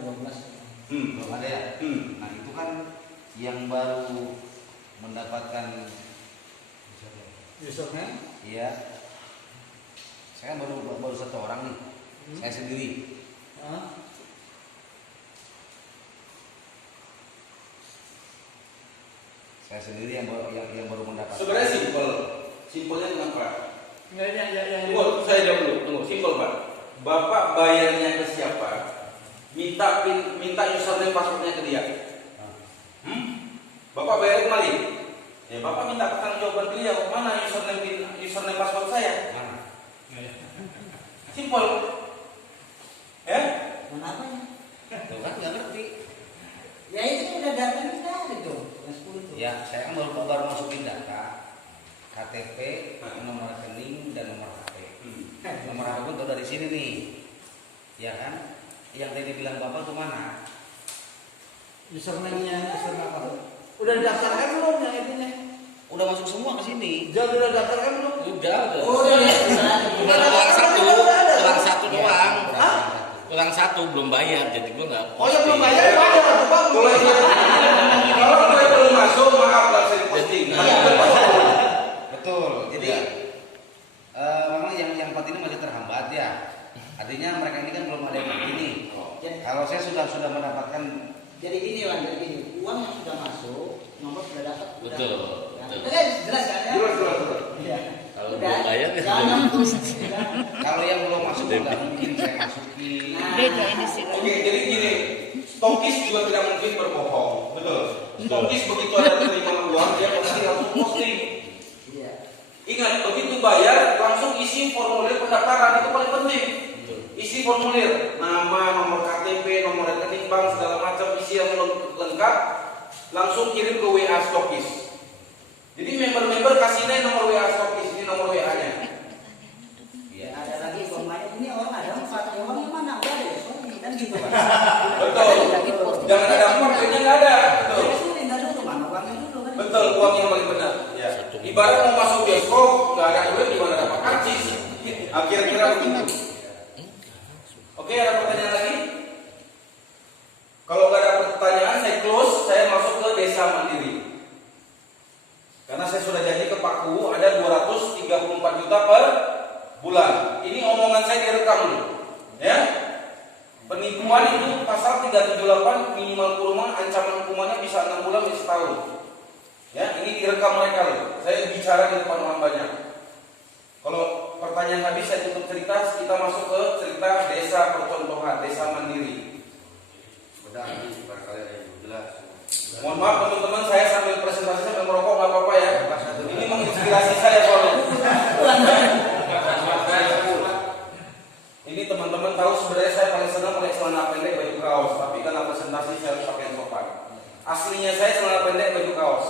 12. Belum ada ya. Nah itu kan yang baru mendapatkan username. Iya. Saya kan baru satu orang nih. Saya sendiri. Saya sendiri yang baru mendapatkan. Sebenarnya simpelnya kenapa? Ya. Tunggu, saya jawab dulu. Tunggu, simpel Pak. Bapak bayarnya ke siapa? Minta username passwordnya ke dia. Bapak bayar kembali. Ya Bapak minta pertanggungjawaban beliau. Mana username password saya? Simpel. Ya? Kenapa ya? Tuh kan nggak ngerti. Ya itu kan udah datanya tadi tuh, yang 10 tuh. Ya saya kan baru masukin data KTP, nomor rekening dan nomor HP. Nomor HP pun tahu dari sini nih, ya kan? Yang tadi bilang bapak tuh mana? Username-nya apa? Udah didaftarkan belum yang itunya? Udah masuk semua ke sini. Jauh udah daftarkan belum? Udah. Oh, udah. Kurang satu doang. Kurang satu belum bayar, jadi gua nggak. Oh yang belum bayar Bang. Kalau gue belum masuk, maaf lah saya posting. Betul. Jadi memang yang 4 ini masih terhambat ya. Artinya mereka ini kan belum ada yang begini. Kalau saya sudah mendapatkan. Jadi gini Wan, uang yang sudah masuk, nomor sudah dapat. Betul. Jelas kan ya? Jelas. Iya. Kalau belum bayar kalau yang belum masuk nggak mungkin saya masukin. Beda ini sih. Oke, jadi gini, stokis juga tidak mungkin berbohong, betul. Stokis begitu ada terima uang dia pasti langsung posting. Iya. Ingat, begitu bayar langsung isi formulir pendaftaran, itu paling penting. Isi formulir, nama, nomor KTP, nomor rekening bank, segala macam isi yang lengkap, langsung kirim ke WA stokis. Jadi member kasihnya nomor WA stokis, ini nomor WA-nya. Ya, ada lagi pemain ini orang ada 4 orang mana enggak ada ya? Kan gitu Pak. Betul. Jangan ada portnya nggak ada. Betul. Ini enggak dulu mana uangnya dulu kan. Betul, uang yang paling benar. Ya. Ibarat mau masuk bioskop, nggak ada duit gimana dapat karcis? Kira-kira begitu. Oke, ada pertanyaan lagi? Kalau nggak ada pertanyaan, saya close. Saya masuk ke desa mandiri. Karena saya sudah janji ke Pak Kuwu ada 234 juta per bulan. Ini omongan saya direkam dulu. Ya. Penipuan itu pasal 378 minimal kurungan ancaman hukumannya bisa 6 bulan bisa setahun. Ya, ini direkam mereka loh. Saya bicara di depan orang banyak. Kalau pertanyaan habis saya tutup cerita, kita masuk ke cerita desa percontohan, desa mandiri. Udah, barangkali ada yang belum jelas. Mohon maaf teman-teman, saya sambil presentasi sambil merokok nggak apa-apa ya. Ini menginspirasi saya soalnya. Ini teman-teman tahu sebenarnya saya paling senang pakai celana pendek baju kaos, tapi karena presentasi saya harus pakai sopan. Aslinya saya celana pendek baju kaos.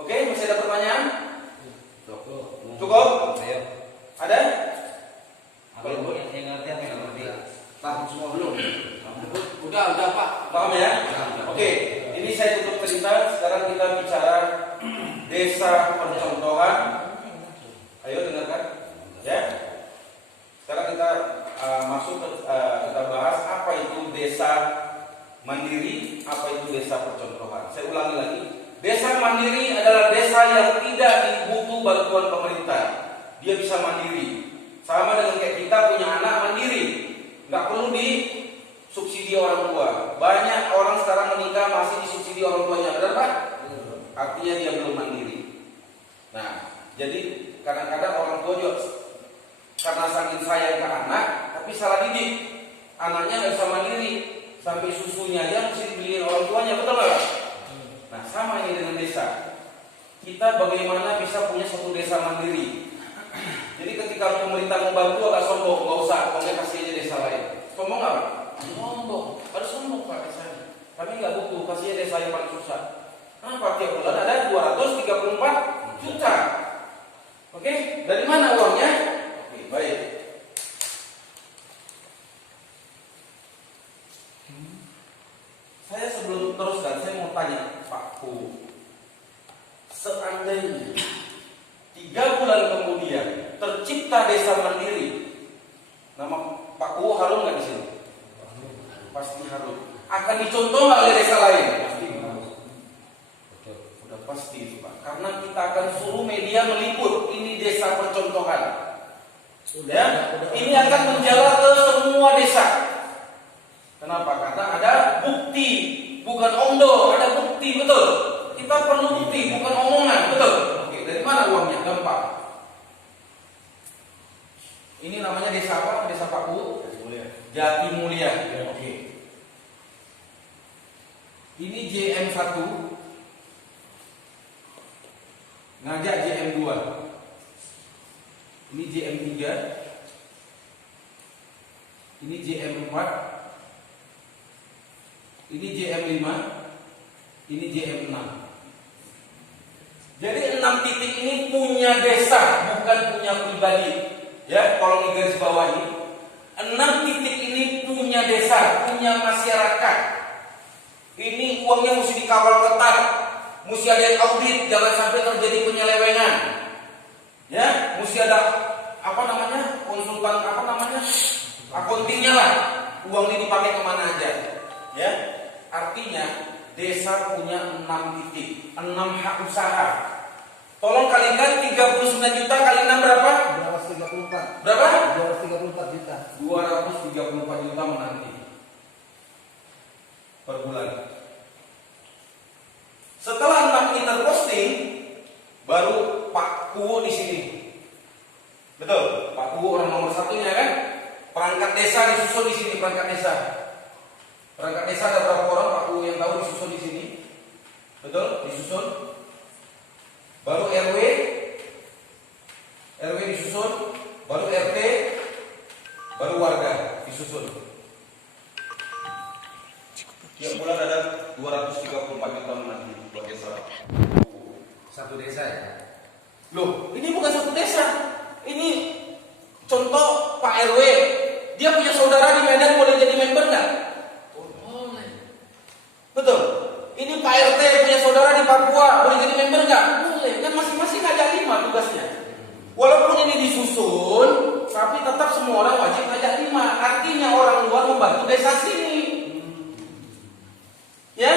Oke, masih ada pertanyaan? Cukup? Ayo. Ada? Apa yang ngerti apa yang ngerti? Paham semua belum? Udah Pak. Paham ya? Oke, ini saya tutup cerita. Sekarang kita bicara desa percontohan. Ayo dengarkan. Ya. Sekarang kita kita bahas apa itu desa mandiri, apa itu desa percontohan. Saya ulangi lagi. Desa mandiri adalah desa yang tidak dibutuh bantuan pemerintah. Dia bisa mandiri. Sama dengan kayak kita punya anak mandiri. Nggak perlu disubsidi orang tua. Banyak orang sekarang menikah masih disubsidi orang tuanya, benar Pak? Artinya dia belum mandiri. Nah, jadi kadang-kadang orang tua juga karena saking sayang ke anak, tapi salah didik. Anaknya nggak bisa mandiri, sampai susunya aja mesti dibeliin orang tuanya, betul nggak? Nah, sama ini dengan desa. Kita bagaimana bisa punya satu desa mandiri. Jadi ketika pemerintah membantu agak sombong, nggak usah, pokoknya kasih aja desa lain. Sombong nggak? Sombong, harus sombong Pak desanya. Kami nggak butuh, kasih aja desa yang paling susah. Kenapa tiap bulan ada 234 juta? Oke, dari mana uangnya? Oke, baik. Saya sebelum teruskan, saya mau tanya Pak Kuwu. Seandainya 3 bulan kemudian tercipta desa mandiri, nama Pak Kuwu harum nggak di sini? Pasti harus. Akan dicontoh nggak oleh desa lain? Pasti harus. Betul. Udah pasti itu Pak. Karena kita akan suruh media meliput ini desa percontohan. Ya, ini akan menjalar ke semua desa. Kenapa? Karena ada bukti, bukan omdo, ada bukti, betul. Kita perlu bukti, bukan omongan, betul. Oke, dari mana uangnya? Gampang. Ini namanya desa apa? Desa Paku? Jati Mulia. Oke. Ini JM1 ngajak JM2. Ini JM3. Ini JM4. Ini JM5. Ini JM6. Jadi 6 titik ini punya desa, bukan punya pribadi. Ya, kalau di garis bawah ini 6 titik ini punya desa, punya masyarakat. Ini uangnya mesti dikawal ketat, mesti ada audit, jangan sampai terjadi penyelewengan. Ya, mesti ada konsultan akuntingnya lah. Uang ini dipakai kemana aja. Ya, artinya desa punya 6 titik, 6 hak usaha. Tolong kalikan 39 juta kali 6 berapa? 234. Berapa? 234 juta. 234 juta menanti per bulan. Setelah 6 ini terposting, baru Pak Kuwo di sini. Betul, Pak Kuwo orang nomor satunya kan? Perangkat desa disusun di sini, perangkat desa. Perangkat desa ada berapa orang Pak Kuwo yang tahu disusun di sini? Betul, disusun. Baru RW disusun, baru RT, baru warga disusun. Tiap bulan ada 234 juta menanti buat desa. Satu desa ya. Loh, ini bukan satu desa. Ini contoh Pak RW. Dia punya saudara di Medan, boleh jadi member nggak? Boleh. Betul. Ini Pak RT punya saudara di Papua, boleh jadi member nggak? Boleh. Kan masing-masing ngajak 5 tugasnya. Walaupun ini disusun, tapi tetap semua orang wajib ngajak 5. Artinya orang luar membantu desa sini. Ya.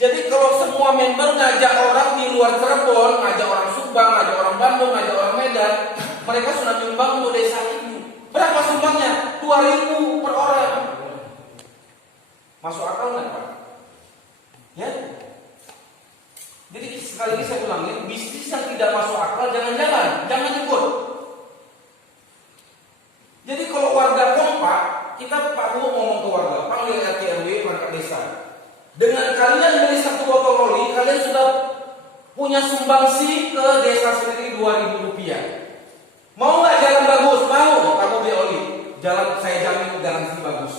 Jadi kalau semua member ngajak orang di luar Cirebon, ngajak orang Subang, ngajak orang Bandung, ngajak orang Medan, mereka sudah nyumbang untuk desa ini. Berapa sumbangnya? 2.000 per orang. Masuk akal nggak Pak? Ya. Jadi sekali lagi saya ulangin, bisnis yang tidak masuk akal jangan jalan, jangan ikut. Jadi kalau warga kompak, kita Pak Bu ngomong ke warga, panggil RT RW perangkat desa. Dengan kalian beli 1 botol oli, kalian sudah punya sumbangsi ke desa sendiri 2.000 rupiah. Mau nggak jalan bagus? Mau, kamu beli oli. Jalan saya jamin garansi bagus.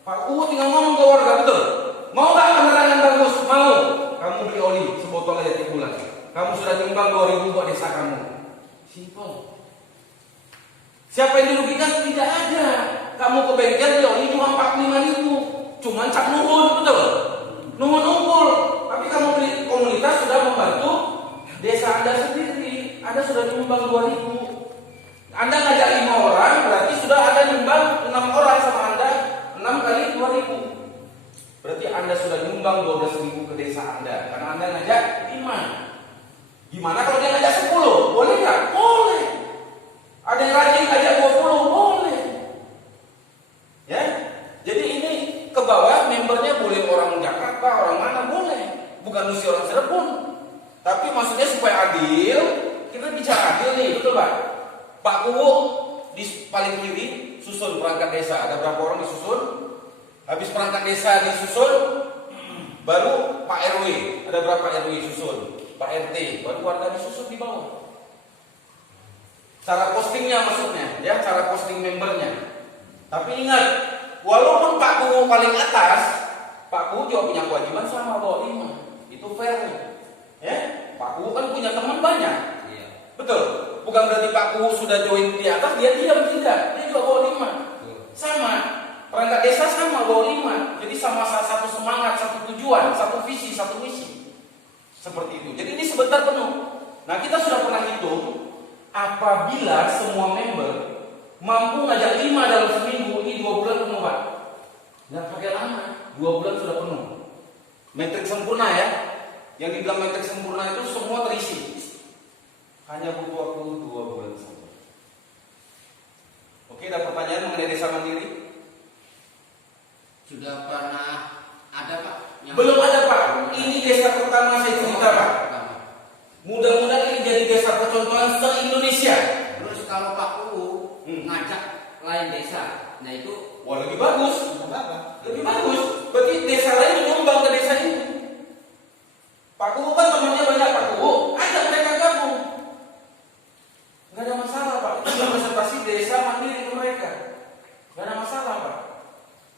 Pak Bu tinggal ngomong ke warga, betul. Mau nggak penerangan bagus? Mau. Kamu beli oli sebotol aja tiap bulan. Kamu sudah nyumbang 2.000 buat desa kamu. Simple. Siapa yang dirugikan? Tidak ada. Kamu ke bengkel beli oli cuma 45.000. Cuman cap nuhun, betul? Nuhun unggul. Tapi kamu beli komunitas sudah membantu desa Anda sendiri. Anda sudah nyumbang 2.000. Anda ngajak 5 orang, berarti sudah ada nyumbang 6 orang sama Anda. 6 kali 2.000. Berarti Anda sudah nyumbang 12.000 ke desa Anda. Karena Anda ngajak 5. Gimana kalau dia ngajak 10? Boleh nggak? Boleh. Ada yang rajin ngajak 20? Boleh. Ya. Jadi ini ke bawah membernya boleh orang Jakarta, orang mana boleh. Bukan mesti orang Cirebon. Tapi maksudnya supaya adil, kita bicara adil nih, betul Pak? Pak Kuwo di paling kiri susun perangkat desa. Ada berapa orang disusun? Habis perangkat desa disusun, baru Pak RW. Ada berapa RW susun? Pak RT, baru warga disusun di bawah. Cara postingnya maksudnya, ya cara posting membernya. Tapi ingat, walaupun Pak Kuwo paling atas, Pak Kuwo juga punya kewajiban sama bawa 5. Itu fair nih. Ya, Pak Kuwo kan punya teman banyak. Iya. Betul. Bukan berarti Pak Kuwo sudah join di atas dia diam, tidak. Dia juga bawa 5. Sama. Perangkat desa sama bawa 5. Jadi sama satu semangat, satu tujuan, satu visi, satu misi. Seperti itu. Jadi ini sebentar penuh. Nah, kita sudah pernah hitung apabila semua member mampu ngajak 5 dalam seminggu, ini 2 bulan penuh Pak. 2 bulan sudah penuh. Metrik sempurna ya. Yang dibilang metrik sempurna itu semua terisi. Hanya butuh waktu 2 bulan saja. Oke, ada pertanyaan mengenai desa mandiri? Sudah pernah ada Pak? Belum ada Pak. Ini desa pertama saya cerita Pak. Mudah-mudahan ini jadi desa percontohan se-Indonesia. Terus kalau Pak UU ngajak lain desa, nah itu Wah, lebih bagus. Apa? Lebih bagus. Berarti desa lain menyumbang ke desa ini. Pak Kuhu kan temannya banyak Pak Kuhu, ajak mereka gabung. Nggak ada masalah Pak. Itu sudah presentasi desa mandiri ke mereka. Nggak ada masalah Pak.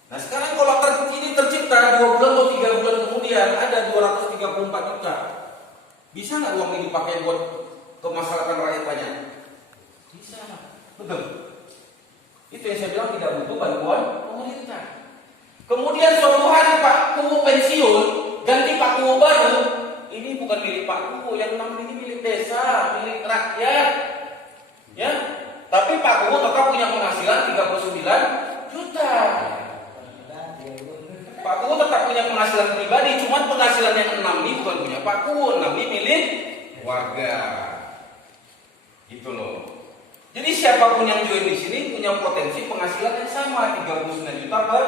Nah sekarang kalau ini tercipta 2 bulan atau 3 bulan kemudian ada 234 juta. Bisa nggak uang ini dipakai buat kemaslahatan rakyat banyak? Bisa. Betul. Itu yang saya bilang tidak butuh bantuan pemerintah. Kemudian suatu hari Pak Kuhu pensiun, ganti Pak Kuhu baru. Ini bukan milik Pak Kuhu, yang 6 ini milik desa, milik rakyat. Ya. Tapi Pak Kuhu tetap punya penghasilan 39 juta. Pak Kuhu tetap punya penghasilan pribadi, cuman penghasilan yang 6 ini bukan punya Pak Kuhu, 6 ini milik warga. Gitu loh. Jadi siapapun yang join di sini punya potensi penghasilan yang sama 39 juta per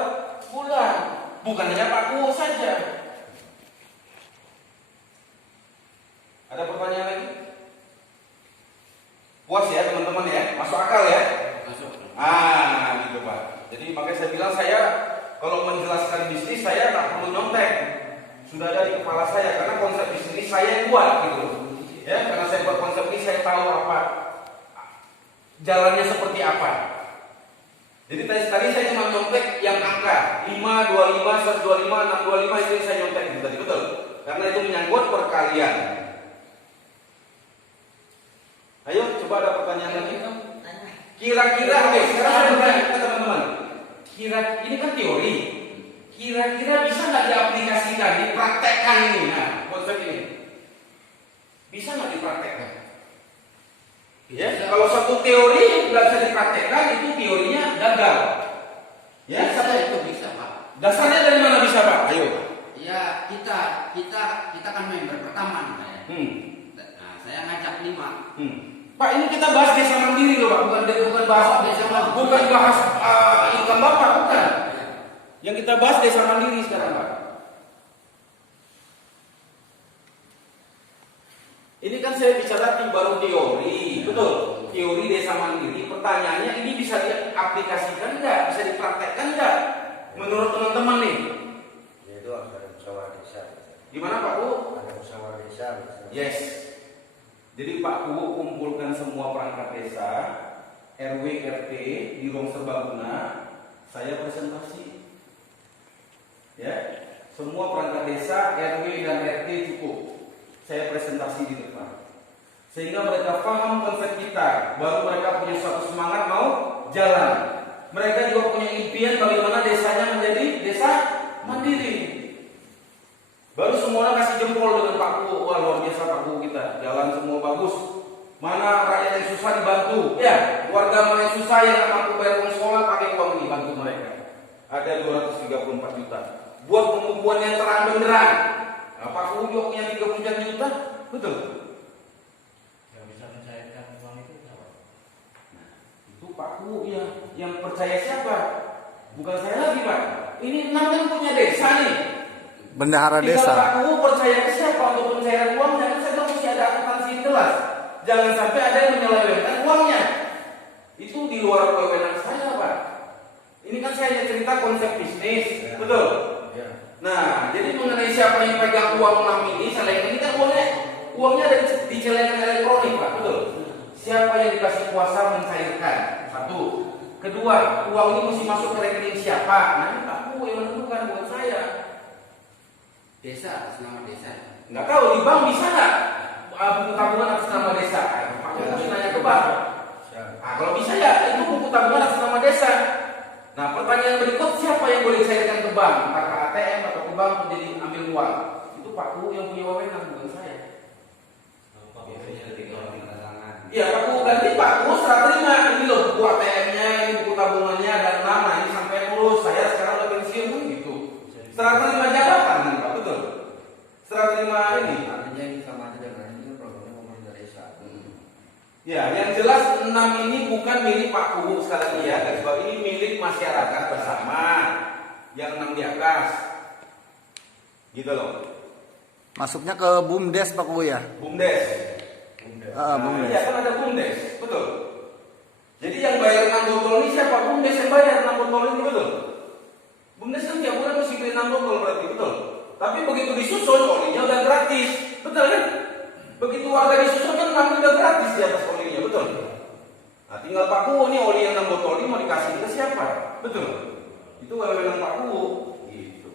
bulan. Bukan hanya Pak Kuhu saja. Ada pertanyaan lagi? Puas ya teman-teman ya? Masuk akal ya? masuk. Gitu Pak. Jadi makanya saya bilang saya kalau menjelaskan bisnis saya tak perlu nyontek. Sudah ada di kepala saya karena konsep bisnis saya yang buat gitu. Ya, karena saya buat konsep ini saya tahu apa jalannya seperti apa. Jadi tadi saya cuma nyontek yang angka 5, 25, 125, 625 itu yang saya nyontek gitu tadi, betul? Karena itu menyangkut perkalian. Ayo coba ada pertanyaan lagi. Kira-kira, oke, sekarang saya bertanya ke teman-teman. Ini kan teori. Kira-kira bisa nggak diaplikasikan, dipraktekkan ini? Nah, konsep ini bisa nggak dipraktekkan? Ya, kalau satu teori nggak bisa dipraktekkan, itu teorinya gagal. Ya, Bisa itu bisa Pak. dasarnya dari mana bisa Pak? Ayo. Ya kita kan member pertama nih Pak ya. Nah, saya ngajak 5. Pak, ini kita bahas desa mandiri loh Pak, bukan bahas Desa mandiri. bukan bahas income Bapak, bukan. Yang kita bahas desa mandiri sekarang Pak. Ini kan saya bicara baru teori, betul? Teori desa mandiri. Pertanyaannya ini bisa diaplikasikan nggak? Bisa dipraktekkan nggak? Menurut teman-teman nih. Ya, itu harus ada musyawarah desa. Gimana Pak Bu? Ada musyawarah desa. Misalnya. Yes. Jadi Pak Kuhu kumpulkan semua perangkat desa, RW, RT di ruang serbaguna, saya presentasi. Ya, semua perangkat desa, RW dan RT cukup. Saya presentasi di depan. Sehingga mereka paham konsep kita, baru mereka punya suatu semangat mau jalan. Mereka juga punya impian bagaimana desanya menjadi desa mandiri. Baru semua orang kasih jempol dengan Pak Kuhu. Wah, luar biasa Pak Kuhu kita. Jalan semua bagus. Mana rakyat yang susah dibantu? Ya, warga mana yang susah yang nggak mampu bayar uang sekolah pakai uang ini bantu mereka. Ada 234 juta. Buat pembukuan yang terang benderang. Nah, Pak Kuhu juga punya 33 juta. Betul. Yang bisa mencairkan uang itu siapa? Nah, itu Pak Kuhu ya. Yang percaya siapa? Bukan saya lagi Pak. Ini 6 kan punya desa nih. Bendahara Tinggal desa. Pak Kuhu percaya ke siapa untuk pencairan uangnya? Kan saya mesti ada akuntansi yang jelas. Jangan sampai ada yang menyelewengkan uangnya. Itu di luar kewenangan saya Pak. Ini kan saya hanya cerita konsep bisnis, Ya. betul? Ya. Nah, jadi mengenai siapa yang pegang uang 6 ini, selain ini kan uangnya ada di celengan elektronik Pak, betul? Siapa yang dikasih kuasa mencairkan? Satu. Kedua, uang ini mesti masuk ke rekening siapa? Nah, ini Pak Kuhu yang menentukan, bukan saya. Desa atas nama desa. Nggak tahu di bank bisa nggak buku tabungan atas nama desa? Pak Kuhu mesti nanya ke bank. Nah, kalau bisa ya itu buku tabungan atas nama desa. Nah, pertanyaan berikut siapa yang boleh cairkan ke bank? Entah ke ATM atau ke bank untuk jadi ambil uang? Itu Pak Kuhu yang punya wewenang, bukan saya. Iya, Pak Kuhu ganti Pak Kuhu serah terima ini loh buku ATM-nya, ini buku tabungannya dan nama ini sampai lulus. Saya sekarang udah pensiun kan gitu. Serah milik Pak Kubu sekali lagi ya, dan sebab ini milik masyarakat bersama yang 6 di atas, gitu loh. Masuknya ke BUMDes Pak Kubu ya? BUMDes. BUMDes. Iya kan ada BUMDes, betul. Jadi yang bayar 6 botol ini siapa? BUMDes yang bayar 6 botol ini, betul. BUMDes kan tiap bulan mesti beli 6 botol berarti, betul. Tapi begitu disusun olinya udah gratis, betul kan? Begitu warga disusun kan 6 udah gratis di atas olinya, betul. Nah tinggal Pak Kubu nih oli yang 6 botol ini mau dikasih ke siapa? Betul. Itu wewenang Pak Kubu. Gitu.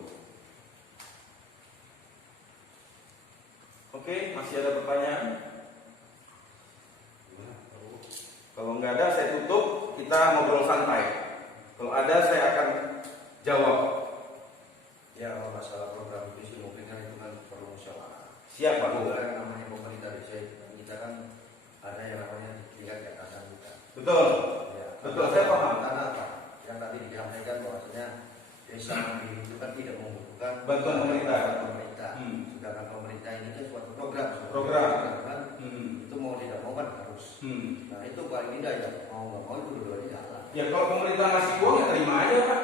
Oke, masih ada pertanyaan? Kalau nggak ada saya tutup, kita ngobrol santai. Kalau ada saya akan jawab. Ya, kalau masalah program visi mungkin kan itu kan perlu musyawarah. Siap Pak Kubu. Yang namanya pemerintah desa kita kan ada yang namanya dilihat ke atasan kita. Betul. Ya, Betul, saya paham. Karena apa? Yang tadi disampaikan bahwasanya desa mandiri itu kan tidak membutuhkan Bantuan pemerintah. pemerintah. Sedangkan pemerintah ini kan suatu program. Kan, itu mau tidak mau kan harus. Nah itu paling tidak ya mau nggak mau itu dua-duanya jalan. Ya kalau pemerintah ngasih uang ya terima aja Pak.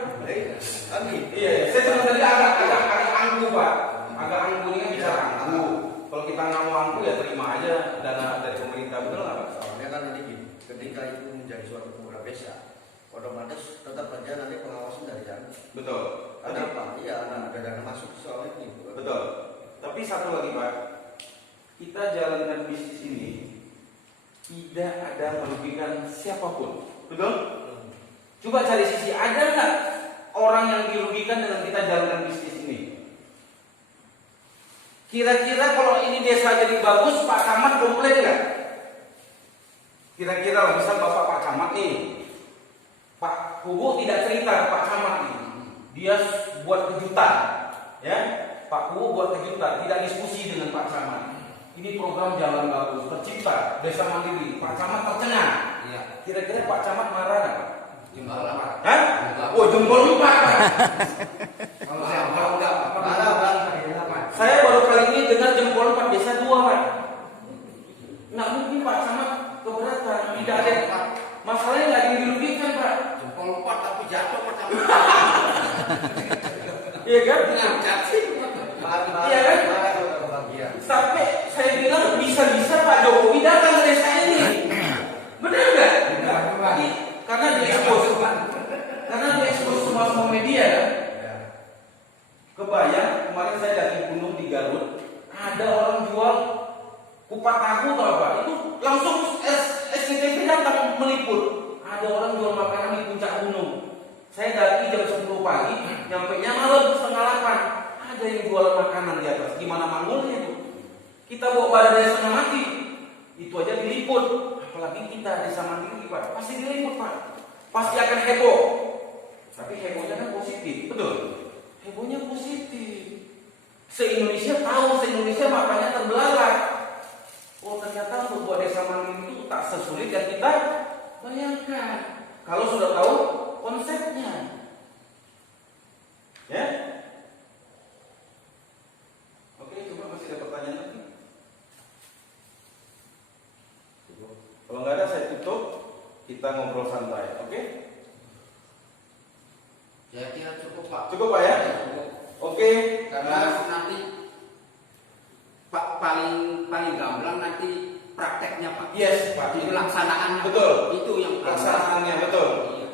Kan gitu. Iya, saya cuma tadi agak angku Pak. Agak angku ini kan bicara angku. Kalau kita nggak mau angku ya terima aja dana dari pemerintah, betul nggak Pak? Soalnya kan nanti gini, ketika itu menjadi suatu program desa, otomatis tetap saja nanti pengawasan dari sana. Betul. Ada apa? Iya, ada dana masuk soal ini. Betul. Tapi satu lagi Pak, kita jalankan bisnis ini tidak ada merugikan siapapun, betul? Coba cari sisi, ada nggak orang yang dirugikan dengan kita jalankan bisnis ini? Kira-kira kalau ini desa jadi bagus, Pak Camat komplain nggak? Kira-kira lah, misal Bapak Pak Camat nih, Pak Kubu tidak cerita Pak Camat nih, dia buat kejutan, ya? Pak Kubu buat kejutan, tidak diskusi dengan Pak Camat. Ini program jalan bagus, tercipta desa mandiri. Pak Camat tercengang. Iya. Kira-kira Pak Camat marah nggak? Jempol 4. Hah? Oh jempol 4 Pak. Kalau saya enggak, Saya baru kali ini dengar jempol 4 desa 2 Pak. Nggak mungkin Pak Camat keberatan. Tidak ada. Masalahnya nggak ada yang dirugikan Pak. jempol 4 tapi jatuh pertama. Iya kan? Ngangkat sih. Iya kan? Sampai saya bilang bisa-bisa Pak Jokowi datang ke desa ini. Benar nggak? Karena diekspos, semua media. Kebayang kemarin saya datang gunung di Garut, ada orang jual kupat tahu atau apa? Itu langsung SCTV datang meliput. Ada orang jual makanan di puncak gunung. Saya daki jam 10 pagi, nyampenya malam 7:30. Ada yang jual makanan di atas. Gimana manggulnya itu? Kita bawa badan desa mati, itu aja diliput. Apalagi kita desa mandiri Pak, pasti diliput Pak. Pasti akan heboh. Tapi hebohnya kan positif, betul? Hebohnya positif. Se-Indonesia tahu, se-Indonesia makanya terbelalak. Oh ternyata untuk buat desa mandiri itu tak sesulit yang kita bayangkan. Kalau sudah tahu konsepnya, ya. Oke, coba masih ada pertanyaan lagi? Kalau nggak ada saya tutup, kita ngobrol santai, oke? Saya kira cukup Pak. Cukup Pak ya? Oke. Karena nanti Pak paling gamblang nanti prakteknya Pak. Yes Pak. Itu laksanaannya. Betul. Itu yang Pelaksanaannya betul. Iya.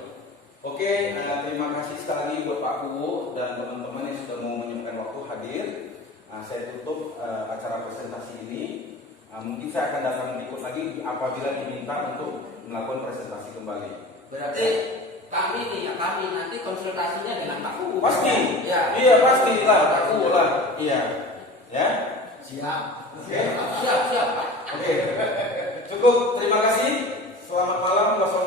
Oke, terima kasih sekali lagi buat Pak Kubu dan teman-teman yang sudah mau menyempatkan waktu hadir. Saya tutup acara presentasi ini. Mungkin saya akan datang berikut lagi apabila diminta untuk melakukan presentasi kembali. Berarti kami nanti konsultasinya dengan Pak Kubu. Pasti. Ya. Iya pasti lah Pak Kubu lah. Iya. Ya. Siap. Oke. Siap Pak. Oke. Cukup. Terima kasih. Selamat malam. Wassalamualaikum.